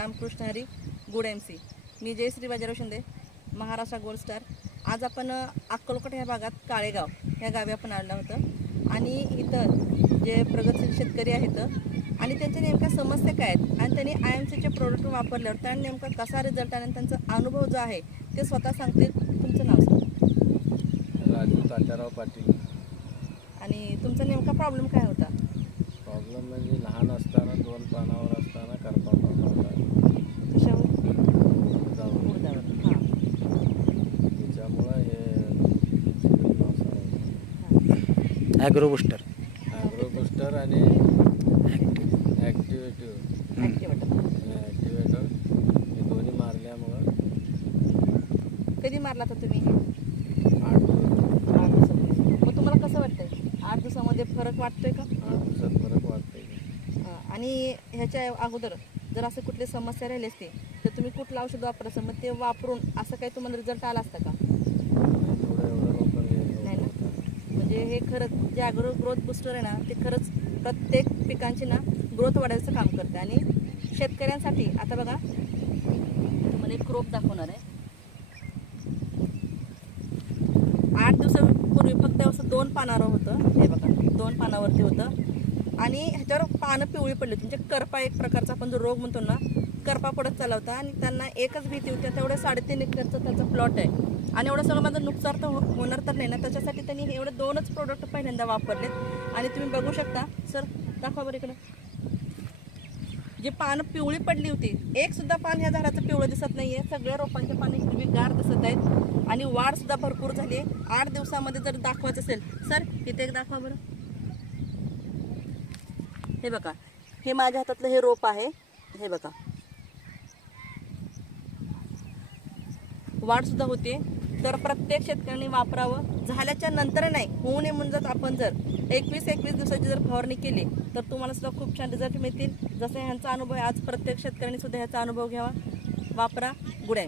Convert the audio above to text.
Ramkrishna Hari good M C मी Jayashree Bajarao Shinde Maharashtra gold star. आज आपण अक्कलकोट ह्या भागात काळेगाव ह्या गावी आपण आलो होतं आणि इथं जे प्रगतशील शेतकरी आहेत आणि त्यांच्या नेमक्या समस्या काय आहेत आणि त्यांनी आय एम सीचे प्रोडक्ट वापरल्यावर त्यांना नेमका कसा रिझल्ट आणि त्यांचा अनुभव जो आहे ते स्वतः सांगतील. तुमचं नाव सांगा. राजू तात्याराव पाटील. आणि तुमचा नेमका प्रॉब्लेम काय होता प्रॉब्लेम म्हणजे लहान असताना दोन पानावर असताना करपा पडला होता कशावर जाऊन मुर्दावर हां त्याच्यामुळं हे loss ॲग्रो बुस्टर ॲग्रोबुस्टर आणि ॲक्टिव्हेटिव्ह ॲक्टिव्हेटर ॲक्टिव्हेटर हे दोन्ही मारल्यामुळं कधी मारला होता तुम्ही? आठ दिवस. आठ दिवसापूर्वी. मग तुम्हाला कसं वाटतंय? आठ दिवसामध्ये फरक वाटतोय का? आठ दिवसात फरक वाटते हा, आणि ह्याच्या अगोदर जर असं कुठली समस्या राहिली असती तर तुम्ही कुठलं औषध वापरायचं? मग ते वापरून असं काही तुम्हाला रिझल्ट आला असता का थोडं एवढं लवकर हे नाही ना म्हणजे हे खरंच जे ॲग्रो ग्रोथ बुस्टर आहे ना ते खरंच प्रत्येक पिकांची ना ग्रोथ वाढायचं काम करते. आणि शेतकऱ्यांसाठी आता बघा तुम्हाला एक क्रोप दाखवणार आहे. आठ दिवसापूर्वी फक्त असं दोन पानावर होतं. हे बघा दोन पानावरती होतं. आणि ह्याच्यावर पानं पिवळी पडली होती. म्हणजे करपा एक प्रकारचा आपण जो रोग म्हणतो ना करपा पडत चालला होता आणि त्यांना एकच भीती होती तेवढं साडेतीन एकरचं त्याचा प्लॉट आहे. आणि एवढं सगळं माझं नुकसान तर हो- होणार तर नाही ना. त्याच्यासाठी त्यांनी हे एवढे दोनच प्रोडक्ट पहिल्यांदा वापरलेत. आणि तुम्ही बघू शकता सर दाखवा बरं इकडं. जी पानं पिवळी पडली होती एक सुद्धा पान ह्या झाडाचं पिवळं दिसत नाही आहे सगळ्या रोपांचे पाने हिरवीगार दिसत आहेत. आणि वाढसुद्धा भरपूर झाली आहे. आठ दिवसामध्ये जर दाखवायचं असेल सर इथे एक दाखवा बरं. हे बघा हे माझ्या हातातलं हे रोप आहे. हे बघा. वाढसुद्धा होते. तर प्रत्येक शेतकऱ्यांनी वापरावं. झाल्याच्यानंतर नाही होऊ नये म्हणून जर आपण जर एकवीस एकवीस दिवसाची जर फवारणी केली तर तुम्हाला सुद्धा खूप छान रिझल्ट मिळतील. जसं ह्यांचा अनुभव आहे आज प्रत्येक शेतकऱ्यांनी सुद्धा ह्याचा अनुभव घ्यावा. वापरा. गुड